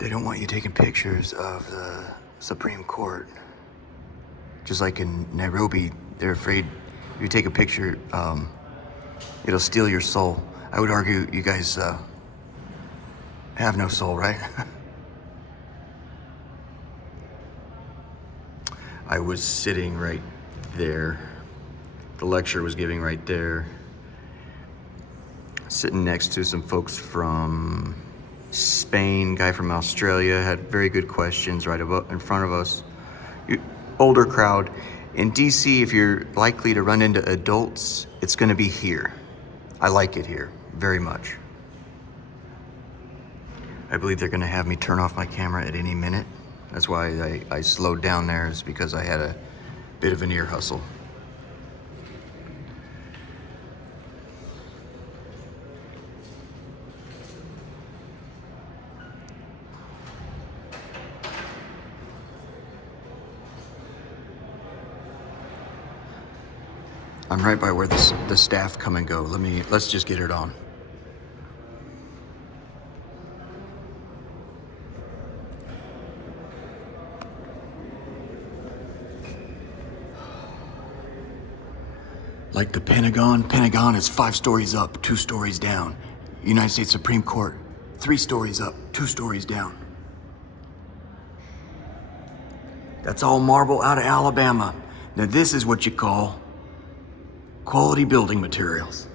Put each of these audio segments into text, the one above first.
They don't want you taking pictures of the Supreme Court. Just like in Nairobi, they're afraid if you take a picture, it'll steal your soul. I would argue you guys have no soul, right? I was sitting right there. The lecture was giving right there. Sitting next to some folks from Spain, guy from Australia, had very good questions right about in front of us. Older crowd. In DC, if you're likely to run into adults, it's gonna be here. I like it here, very much. I believe they're gonna have me turn off my camera at any minute. That's why I slowed down there, is because I had a bit of an ear hustle. I'm right by where the staff come and go. Let's just get it on. Like the Pentagon is 5 stories up, 2 stories down. United States Supreme Court, 3 stories up, 2 stories down. That's all marble out of Alabama. Now this is what you call quality building materials.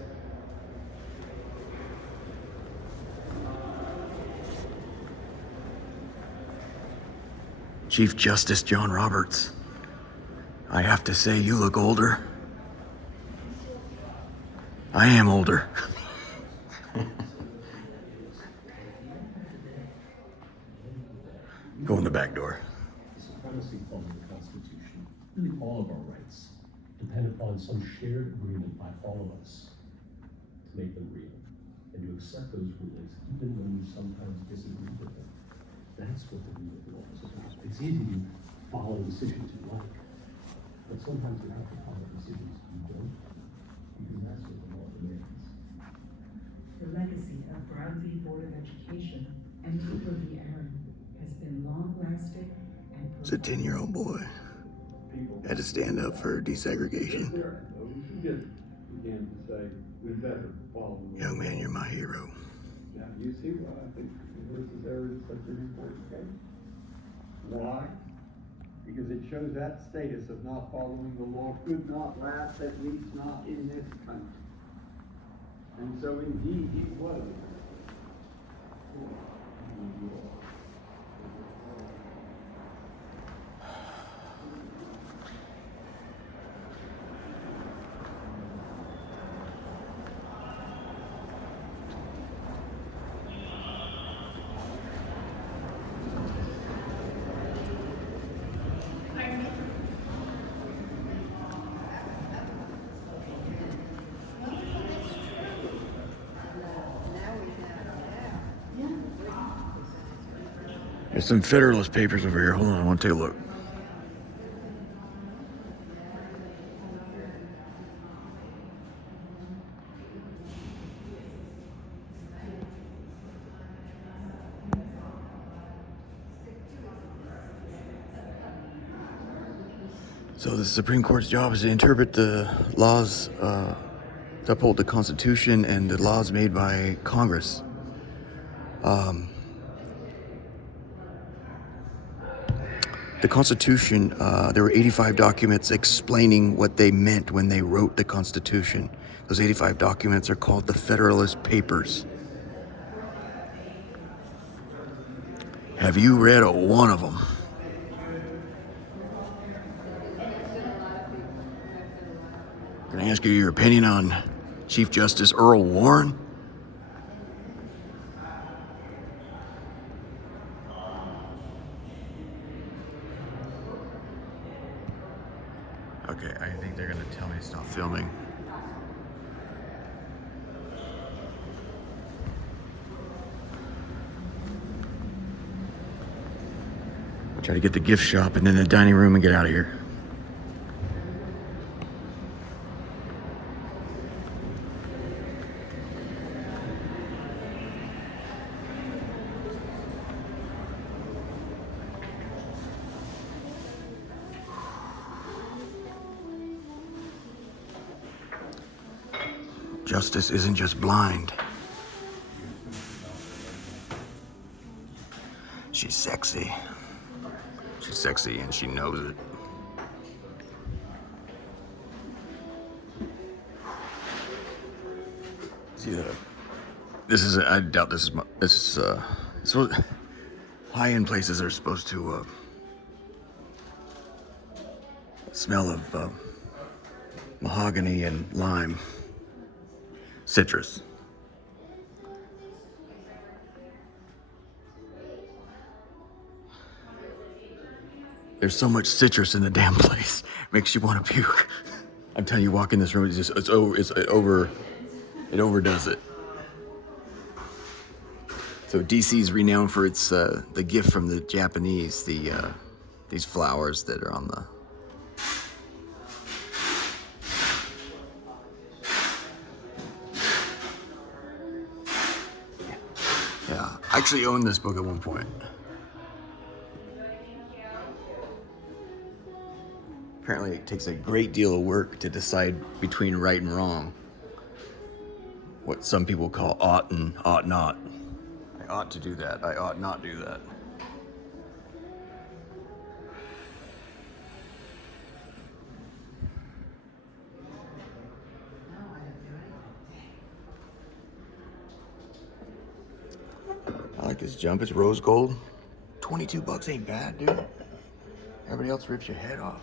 Chief Justice John Roberts, I have to say you look older. I am older. Go in the back door. The supremacy clause of the Constitution, really all of our rights, depend upon some shared agreement by all of us to make them real and to accept those rulings even when you sometimes disagree with them. That's what the rule of law is about. It's easy to follow decisions you like, but sometimes you have to follow decisions you don't, because that's what the law demands. The legacy of Brown v. Board of Education and Cooper v. Aaron has been long-lasting and It's a 10-year-old boy. Had to stand up for desegregation. There are those who did begin to say, we better follow the Young man, you're my hero. Now, you see why I think this is such an important case. Why? Because it shows that status of not following the law could not last, at least not in this country. And so indeed he was. There's some Federalist Papers over here. Hold on, I want to take a look. So the Supreme Court's job is to interpret the laws, to uphold the Constitution and the laws made by Congress. The Constitution, there were 85 documents explaining what they meant when they wrote the Constitution. Those 85 documents are called the Federalist Papers. Have you read one of them? Can I ask you your opinion on Chief Justice Earl Warren? Okay, I think they're gonna tell me to stop filming. I'll try to get the gift shop and then the dining room and get out of here. Justice isn't just blind. She's sexy. She's sexy and she knows it. See, this is, I doubt this is what high-end places are supposed to smell of mahogany and lime. Citrus. There's so much citrus in the damn place. Makes you want to puke. I'm telling you, walk in this room, it overdoes it. So DC is renowned for its the gift from the Japanese, these flowers that are on the. Yeah, I actually owned this book at one point. Apparently it takes a great deal of work to decide between right and wrong. What some people call ought and ought not. I ought to do that. I ought not do that. I like this jump. It's rose gold. $22 ain't bad, dude. Everybody else rips your head off.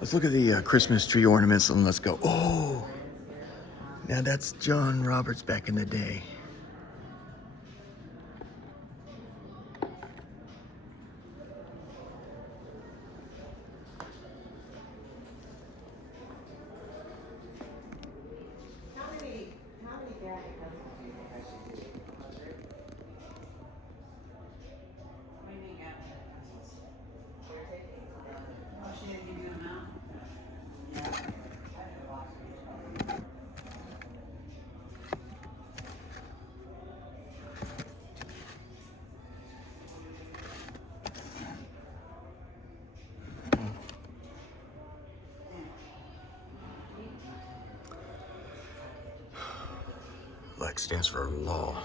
Let's look at the Christmas tree ornaments and let's go. Oh, now that's John Roberts back in the day. How many Granny pencils do you think I should do? 100? What do you mean Granny pencils? We're taking. Oh, she didn't give you an amount? Yeah. I didn't watch it. LEX stands for law.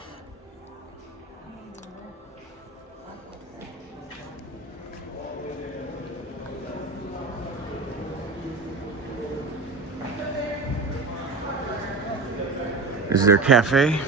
Is there a cafe?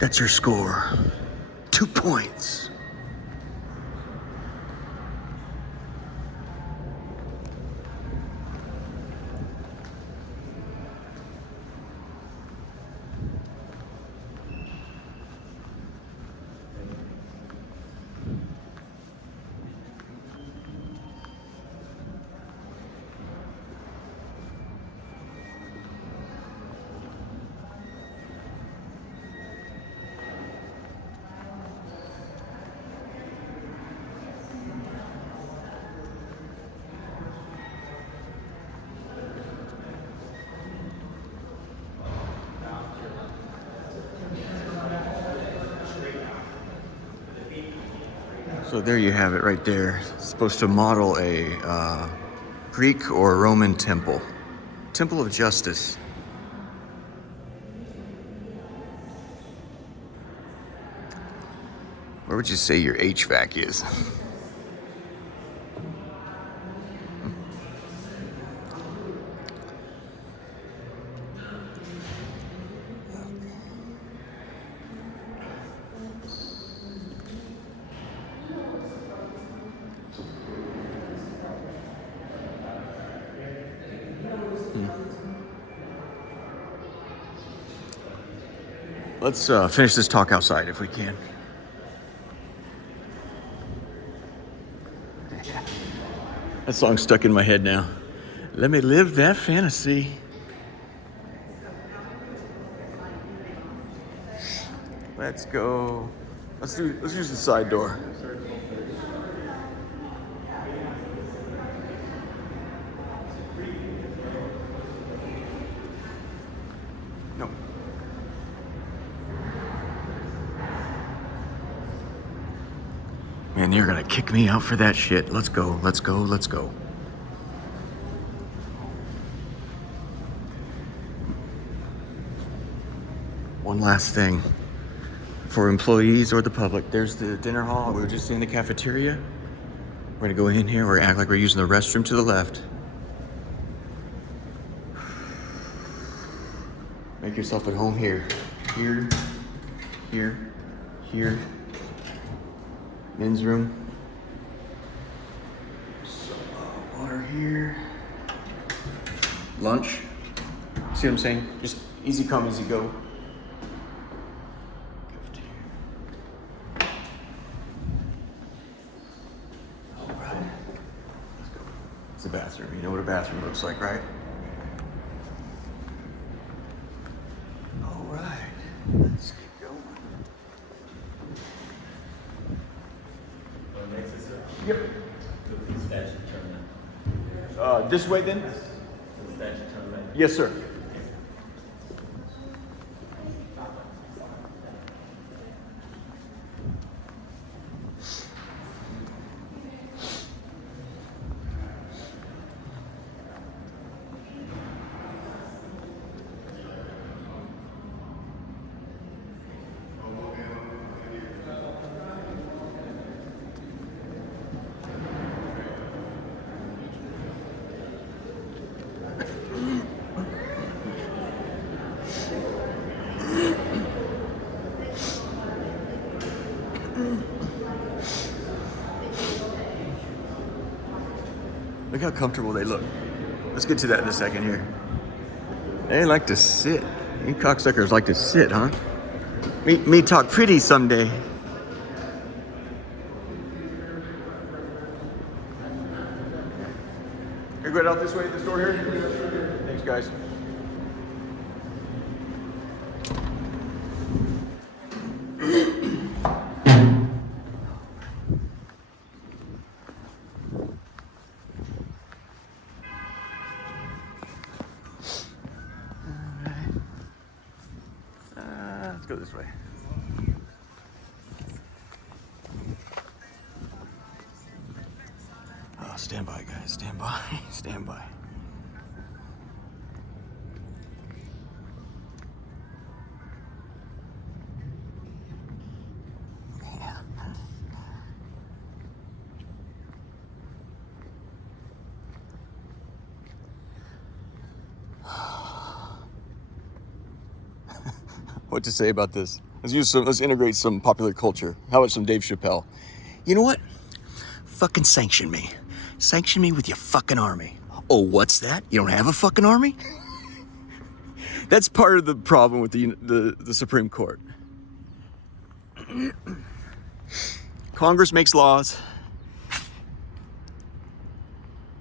That's your score. 2 points. So there you have it right there. It's supposed to model a Greek or Roman temple. Temple of Justice. Where would you say your HVAC is? Let's finish this talk outside if we can. That song's stuck in my head now. Let me live that fantasy. Let's go. Let's use the side door. No. Man, you're gonna kick me out for that shit. Let's go, let's go, let's go. One last thing for employees or the public. There's the dinner hall. We were just in the cafeteria. We're gonna go in here. We're gonna act like we're using the restroom to the left. Make yourself at home here. Here, here, here. Men's room. Some water here. Lunch. See what I'm saying? Just easy come, easy go. All right. Let's go. It's a bathroom. You know what a bathroom looks like, right? All right. Let's get going. Yep. This way then? Yes, sir. Look how comfortable they look. Let's get to that in a second here. They like to sit. You cocksuckers like to sit, huh? Me talk pretty someday. You're good out this way at this door here? Thanks, guys. Let's go this way. Oh, stand by, guys. Stand by. Stand by. What to say about this? Let's integrate some popular culture. How about some Dave Chappelle? You know what? Fucking sanction me. Sanction me with your fucking army. Oh, what's that? You don't have a fucking army? That's part of the problem with the Supreme Court. Congress makes laws.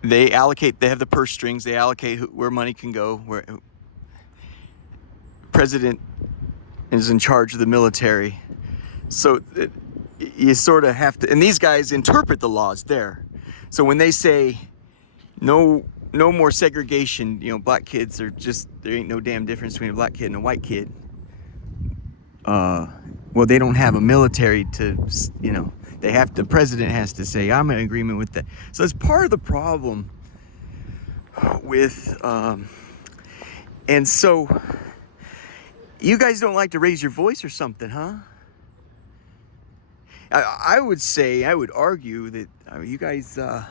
They have the purse strings. They allocate where money can go. Where President is in charge of the military. So you sort of have to, and these guys interpret the laws there. So when they say no more segregation, black kids are just, there ain't no damn difference between a black kid and a white kid. Well, they don't have a military to, the president has to say, I'm in agreement with that. So that's part of the problem with, and so you guys don't like to raise your voice or something, huh? I would argue that you guys, well,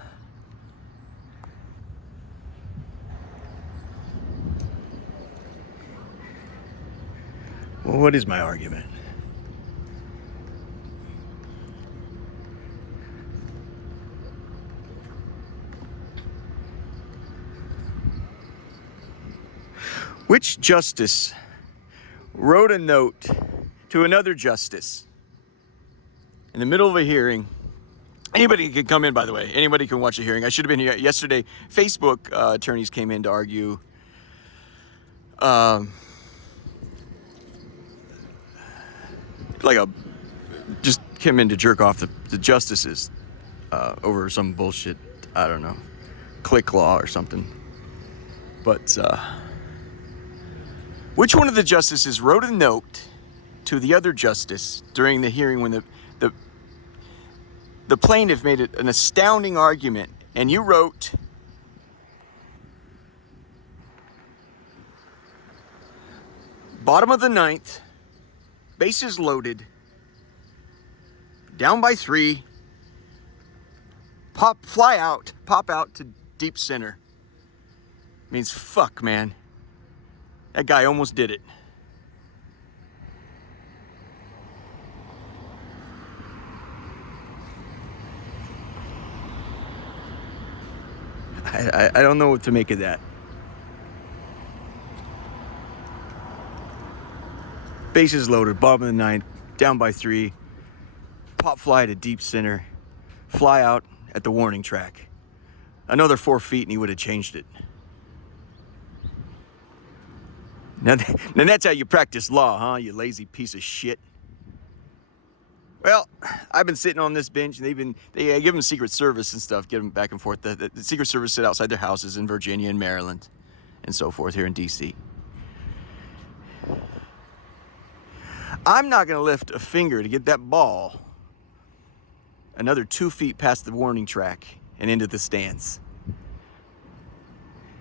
what is my argument? Which justice wrote a note to another justice in the middle of a hearing. Anybody can come in, by the way. Anybody can watch a hearing. I should have been here yesterday. Facebook attorneys came in to argue just came in to jerk off the justices over some bullshit, I don't know, click law or something. But which one of the justices wrote a note to the other justice during the hearing when the plaintiff made an astounding argument, and you wrote, bottom of the ninth, bases loaded, down by 3, pop out to deep center. Means fuck, man. That guy almost did it. I don't know what to make of that. Bases loaded, bottom of the ninth, down by 3, pop fly to deep center, fly out at the warning track. Another 4 feet and he would have changed it. Now that's how you practice law, huh, you lazy piece of shit? Well, I've been sitting on this bench, and they give them Secret Service and stuff, get them back and forth. The Secret Service sit outside their houses in Virginia and Maryland and so forth here in D.C. I'm not going to lift a finger to get that ball another 2 feet past the warning track and into the stands.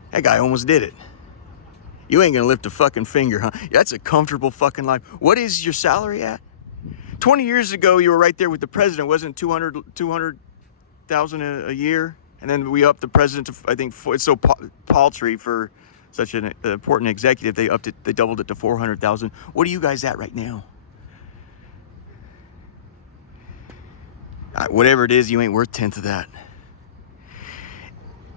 That guy almost did it. You ain't going to lift a fucking finger, huh? That's a comfortable fucking life. What is your salary at? 20 years ago, you were right there with the president. Wasn't 200,000 a year? And then we upped the president to, I think, it's so paltry for such an important executive. They doubled it to 400,000. What are you guys at right now? Whatever it is, you ain't worth 1/10 of that.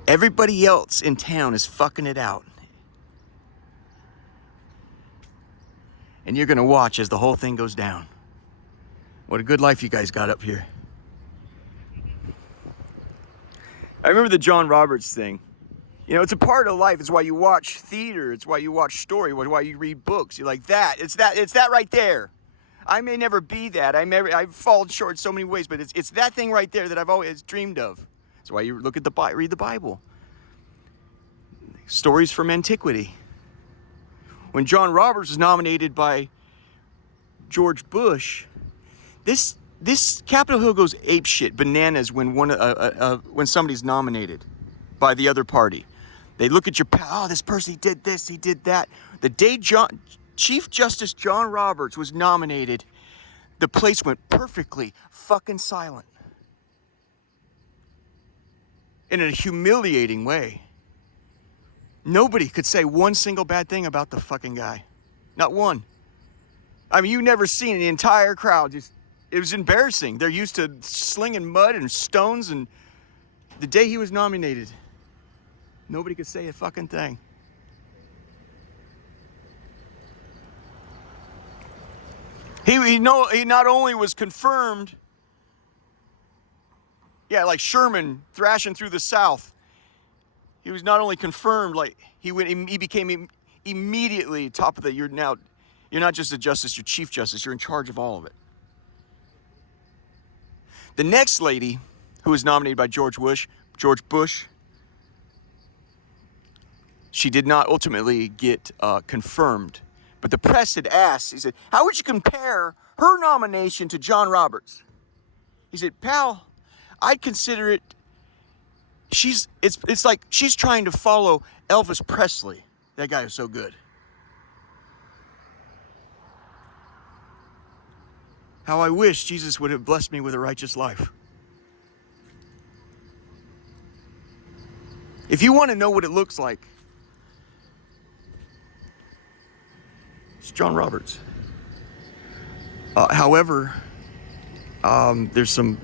Everybody else in town is fucking it out. And you're gonna watch as the whole thing goes down. What a good life you guys got up here. I remember the John Roberts thing. You know, it's a part of life. It's why you watch theater. It's why you watch story. It's why you read books. You're like, that. It's that right there. I may never be that. I've fallen short in so many ways, but it's that thing right there that I've always dreamed of. That's why you look at read the Bible. Stories from antiquity. When John Roberts was nominated by George Bush, this Capitol Hill goes apeshit, bananas when somebody's nominated by the other party. They look at your this person, he did this, he did that. The day Chief Justice John Roberts was nominated, the place went perfectly fucking silent. In a humiliating way. Nobody could say one single bad thing about the fucking guy. Not one. I mean, you've never seen an entire crowd it was embarrassing. They're used to slinging mud and stones, and the day he was nominated, nobody could say a fucking thing. He not only was confirmed, like Sherman thrashing through the South. He was not only confirmed, like he became immediately top of you're not just a justice, you're chief justice, you're in charge of all of it. The next lady who was nominated by George Bush, she did not ultimately get confirmed. But the press had asked, he said, how would you compare her nomination to John Roberts? He said, pal, I'd consider it, it's like she's trying to follow Elvis Presley. That guy was so good. How I wish Jesus would have blessed me with a righteous life. If you want to know what it looks like, it's John Roberts. However, there's some,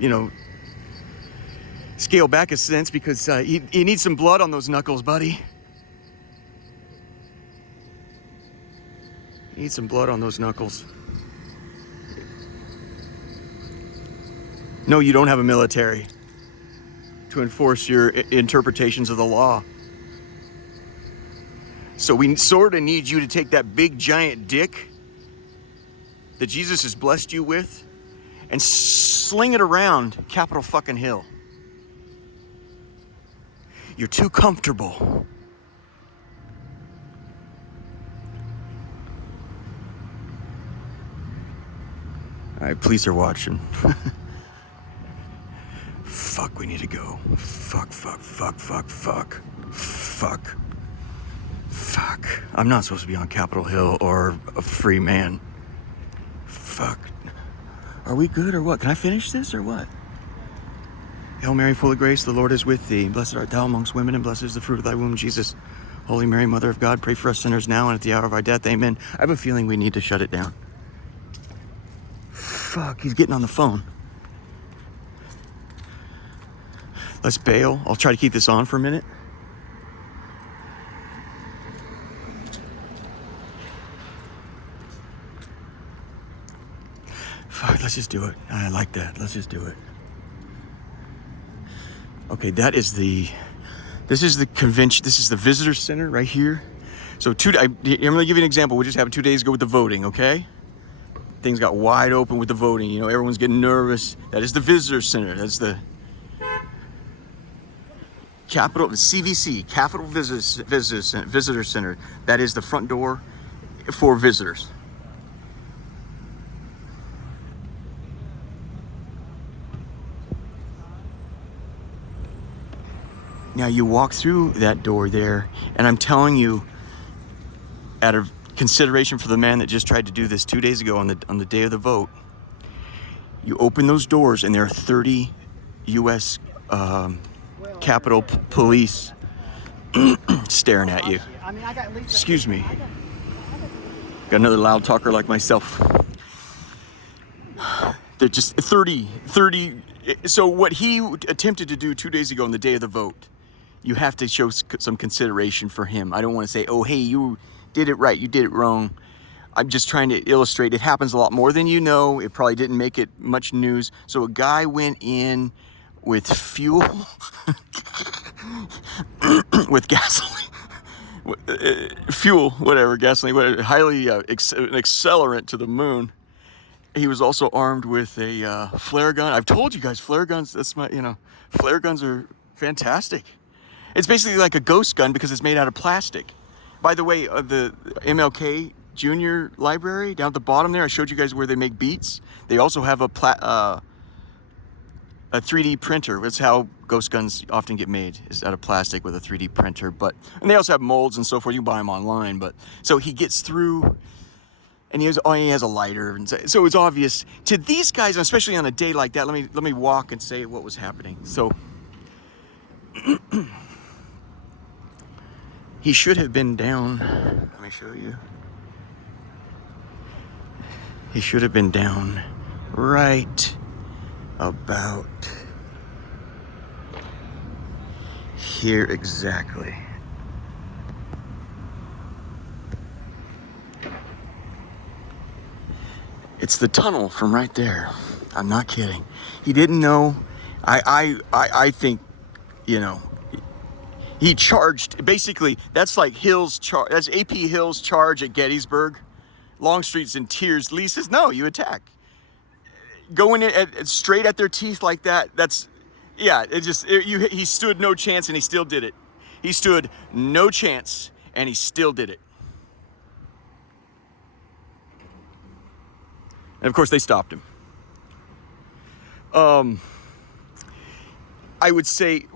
scale back a sense because you need some blood on those knuckles, buddy. You need some blood on those knuckles. No, you don't have a military to enforce your interpretations of the law. So we sort of need you to take that big giant dick that Jesus has blessed you with and sling it around Capitol fucking Hill. You're too comfortable. All right, police are watching. Fuck, we need to go. Fuck. I'm not supposed to be on Capitol Hill or a free man. Fuck. Are we good or what? Can I finish this or what? Hail Mary, full of grace, the Lord is with thee. Blessed art thou amongst women, and blessed is the fruit of thy womb, Jesus. Holy Mary, Mother of God, pray for us sinners now and at the hour of our death. Amen. I have a feeling we need to shut it down. Fuck, he's getting on the phone. Let's bail. I'll try to keep this on for a minute. Fuck, let's just do it. I like that. Let's just do it. Okay, this is the convention, this is the visitor center right here. So I'm gonna give you an example. What just happened 2 days ago with the voting, okay? Things got wide open with the voting. You know, everyone's getting nervous. That is the visitor center. That's the CVC, Capitol Visitor Center. That is the front door for visitors. Now you walk through that door there, and I'm telling you, out of consideration for the man that just tried to do this 2 days ago on the day of the vote, you open those doors and there are 30 U.S. Capitol Police staring at you. Excuse me. Got another loud talker like myself. They're just 30. So what he attempted to do 2 days ago on the day of the vote, you have to show some consideration for him. I don't want to say, oh, hey, you did it right, you did it wrong. I'm just trying to illustrate it happens a lot more than you know. It probably didn't make it much news. So a guy went in with fuel, with gasoline, gasoline, whatever, highly an accelerant to the moon. He was also armed with a flare gun. I've told you guys, flare guns, flare guns are fantastic. It's basically like a ghost gun because it's made out of plastic. By the way, the MLK Junior Library, down at the bottom there, I showed you guys where they make beats. They also have a 3D printer. That's how ghost guns often get made, is out of plastic with a 3D printer. And they also have molds and so forth. You can buy them online. But so he gets through, and he has a lighter, and so it's obvious to these guys, especially on a day like that. Let me walk and say what was happening. So he should have been down. Let me show you. He should have been down right about here exactly. It's the tunnel from right there. I'm not kidding. He didn't know. I think, he charged. Basically, that's like that's AP Hill's charge at Gettysburg. Longstreet's in tears. Lee says, no, you attack. Going in straight at their teeth like that, he stood no chance and he still did it. He stood no chance and he still did it. And of course they stopped him. I would say,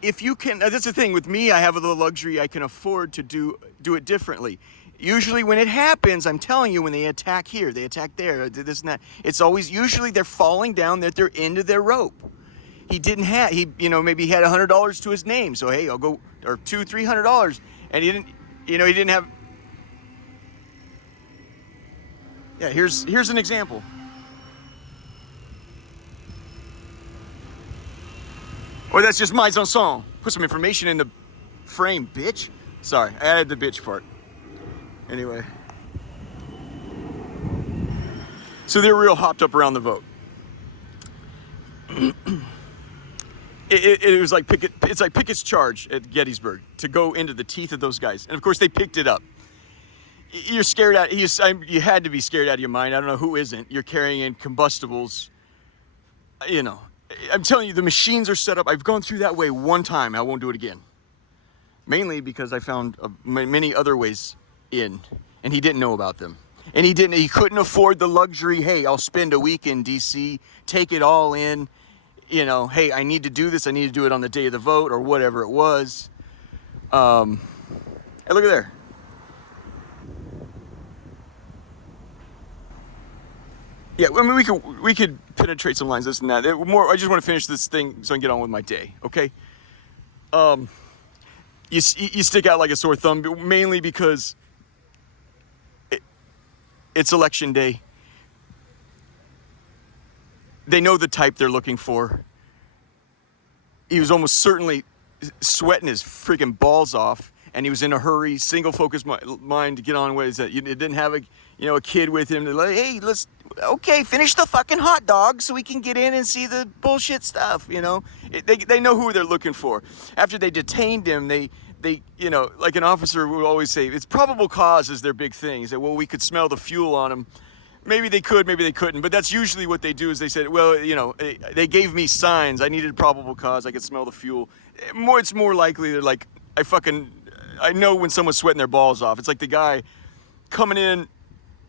if you can, that's the thing with me, I have the luxury, I can afford to do it differently. Usually when it happens, I'm telling you, when they attack here, they attack there, this and that, it's always, usually they're falling down, that they're into their rope. He didn't have, maybe he had $100 to his name, so hey, I'll go, or $200-$300, and he didn't have, yeah, here's an example. Or that's just my song. Put some information in the frame, bitch. Sorry, I added the bitch part. Anyway. So they're real hopped up around the vote. it was like it's like Pickett's charge at Gettysburg to go into the teeth of those guys, and of course they picked it up. You're scared out. You had to be scared out of your mind. I don't know who isn't. You're carrying in combustibles. You know, I'm telling you, the machines are set up. I've gone through that way one time. I won't do it again. Mainly because I found many other ways in, and he didn't know about them. And he couldn't afford the luxury, hey, I'll spend a week in DC, take it all in, you know, hey, I need to do this, I need to do it on the day of the vote, or whatever it was. Hey, look at there. Yeah, I mean, we could penetrate some lines, this and that. I just want to finish this thing so I can get on with my day, okay? You stick out like a sore thumb, mainly because it's election day. They know the type they're looking for. He was almost certainly sweating his freaking balls off, and he was in a hurry, single focused mind to get on with it. He didn't have a kid with him to like, hey, finish the fucking hot dog so we can get in and see the bullshit stuff, you know? They know who they're looking for. After they detained him, they like an officer would always say, it's probable cause is their big thing. He said, well, we could smell the fuel on him. Maybe they could, maybe they couldn't. But that's usually what they do is they said, well, you know, they gave me signs. I needed probable cause. I could smell the fuel. It's more likely they're like, I know when someone's sweating their balls off. It's like the guy coming in,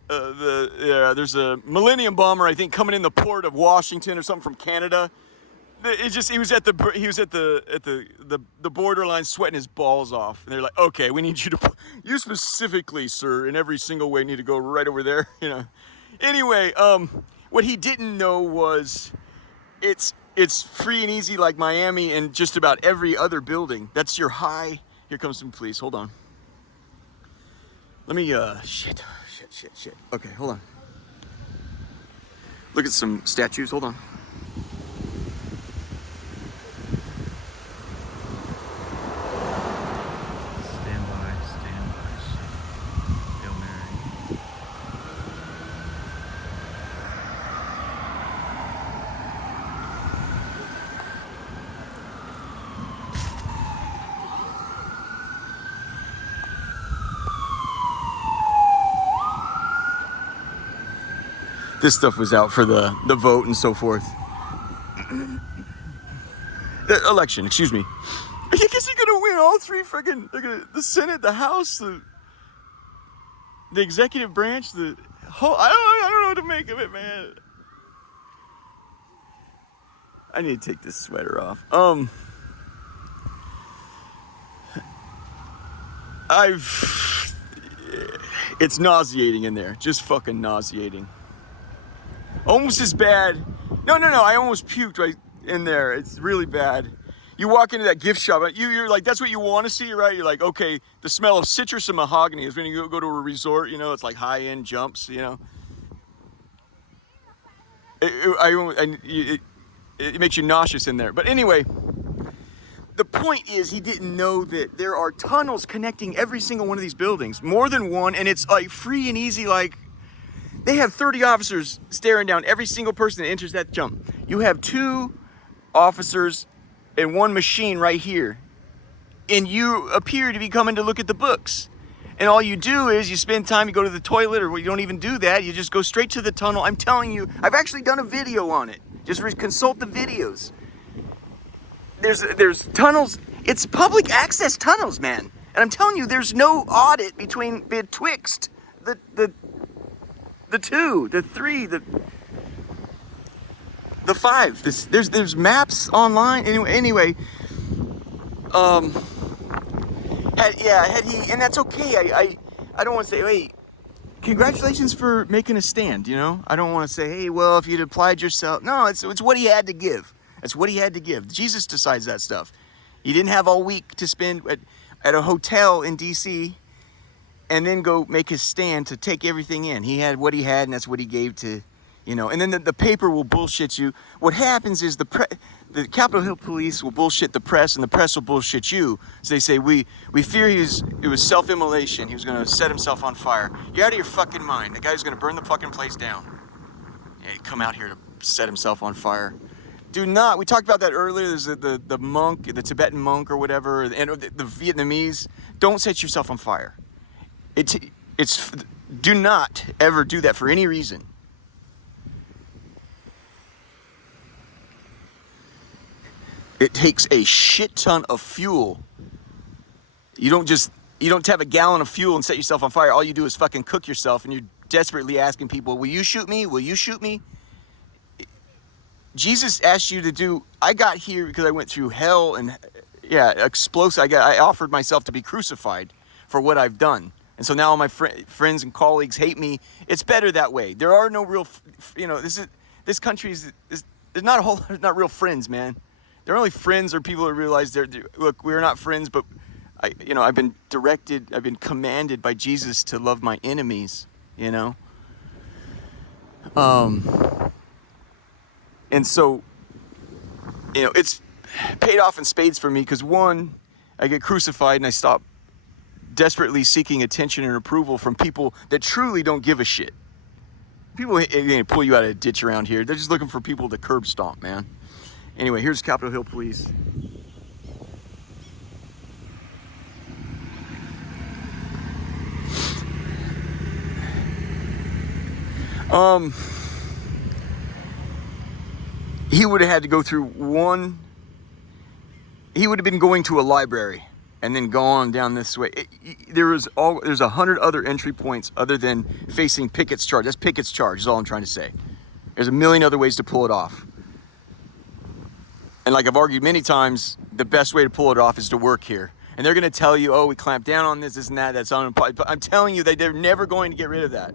there's a Millennium Bomber, I think, coming in the port of Washington or something from Canada. He was at the borderline sweating his balls off, and they're like, okay, we need you specifically, sir, in every single way need to go right over there, you know. Anyway, what he didn't know was it's free and easy like Miami and just about every other building. That's your high. Here comes some police. Hold on. Let me shit. Okay, hold on. Look at some statues. Hold on. Stand by. Hail Mary. This stuff was out for the vote and so forth. The election, excuse me. I guess you're gonna win all three freaking, the Senate, the House, the executive branch, the whole, I don't know what to make of it, man. I need to take this sweater off. It's nauseating in there, just fucking nauseating. Almost as bad. No, I almost puked right in there. It's really bad. You walk into that gift shop, you're like, that's what you want to see, right? You're like, okay, the smell of citrus and mahogany is when you go to a resort, you know, it's like high-end jumps, you know. It makes you nauseous in there. But anyway, the point is he didn't know that there are tunnels connecting every single one of these buildings, more than one, and it's like free and easy, like, they have 30 officers staring down every single person that enters that jump. You have 2 officers and 1 machine right here. And you appear to be coming to look at the books. And all you do is you spend time, you go to the toilet, or you don't even do that. You just go straight to the tunnel. I'm telling you, I've actually done a video on it. Just consult the videos. There's tunnels. It's public access tunnels, man. And I'm telling you, there's no audit betwixt the 2, the 3, the 5. There's maps online. Anyway, had he, and that's okay. I don't want to say, hey, congratulations for making a stand. You know, I don't want to say, hey, well, if you'd applied yourself. No, it's what he had to give. That's what he had to give. Jesus decides that stuff. He didn't have all week to spend at a hotel in DC. And then go make his stand to take everything in. He had what he had, and that's what he gave to, you know. And then the paper will bullshit you. What happens is the the Capitol Hill police will bullshit the press, and the press will bullshit you. So they say, we fear it was self-immolation. He was going to set himself on fire. You're out of your fucking mind. The guy's going to burn the fucking place down. Yeah, he come out here to set himself on fire. Do not. We talked about that earlier. There's the monk, the Tibetan monk or whatever, and the Vietnamese. Don't set yourself on fire. It's do not ever do that for any reason. It takes a shit ton of fuel. You don't have a gallon of fuel and set yourself on fire. All you do is fucking cook yourself, and you're desperately asking people, will you shoot me? Will you shoot me? Jesus asked you to do, I got here because I went through hell and, explosive. I offered myself to be crucified for what I've done. And so now all my friends and colleagues hate me. It's better that way. There are no real, this country is there's not real friends, man. They're only friends or people that realize look, we're not friends, but I've been commanded by Jesus to love my enemies, And so, it's paid off in spades for me because one, I get crucified and I stop desperately seeking attention and approval from people that truly don't give a shit. People ain't pull you out of a ditch around here. They're just looking for people to curb stomp, man. Anyway, here's Capitol Hill Police. He would have had to go through he would have been going to a library and then gone down this way. There's 100 other entry points other than facing Pickett's charge. That's Pickett's charge is all I'm trying to say. There's a million other ways to pull it off. And like I've argued many times, the best way to pull it off is to work here. And they're going to tell you, oh, we clamped down on this and that. That's unimportant. But I'm telling you that they're never going to get rid of that.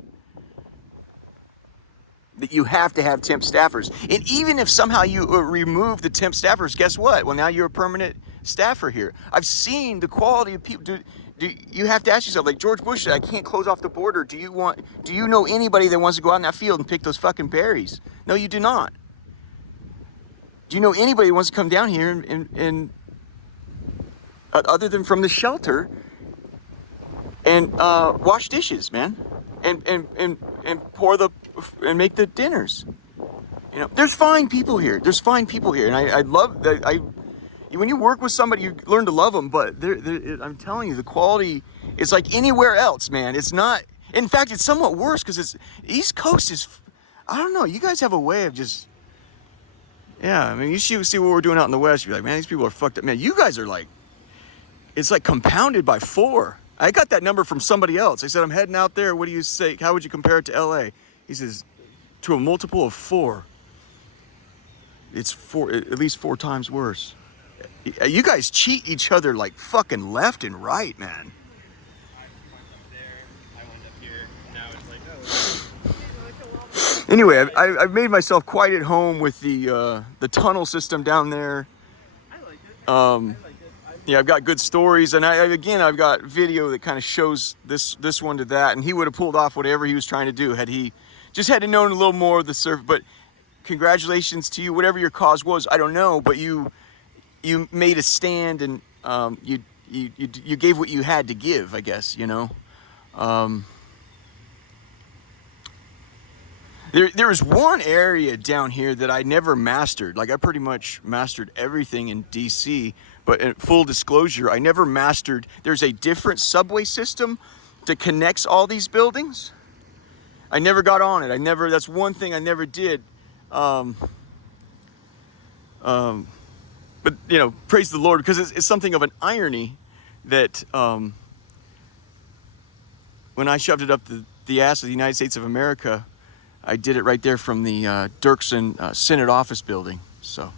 That you have to have temp staffers. And even if somehow you remove the temp staffers, guess what? Well, now you're a permanent staffer here. I've seen the quality of people. You have to ask yourself, like George Bush said, I can't close off the border. Do you know anybody that wants to go out in that field and pick those fucking berries? No, you do not. Do you know anybody who wants to come down here and other than from the shelter and wash dishes, man, and pour and make the dinners? There's fine people here. And I love that. When you work with somebody, you learn to love them. But I'm telling you, the quality is like anywhere else, man. It's not. In fact, it's somewhat worse because it's East Coast is. I don't know. You guys have a way of just. Yeah, I mean, you see what we're doing out in the West. You're like, man, these people are fucked up. Man, you guys are like, it's like compounded by 4. I got that number from somebody else. I said, I'm heading out there. What do you say? How would you compare it to LA? He says, to a multiple of 4. It's at least 4 times worse. You guys cheat each other like fucking left and right, man. Anyway, I've made myself quite at home with the tunnel system down there. I've got good stories, and I've got video that kind of shows this one to that, and he would have pulled off whatever he was trying to do had he just had to know a little more of the surf. But congratulations to you, whatever your cause was. I don't know, but you made a stand, and you gave what you had to give, I guess. There is one area down here that I never mastered. Like, I pretty much mastered everything in DC, but in full disclosure, I never mastered. There's a different subway system that connects all these buildings. I never got on it. That's one thing I never did. But praise the Lord, because it's something of an irony that when I shoved it up the ass of the United States of America, I did it right there from the Dirksen Senate office building. So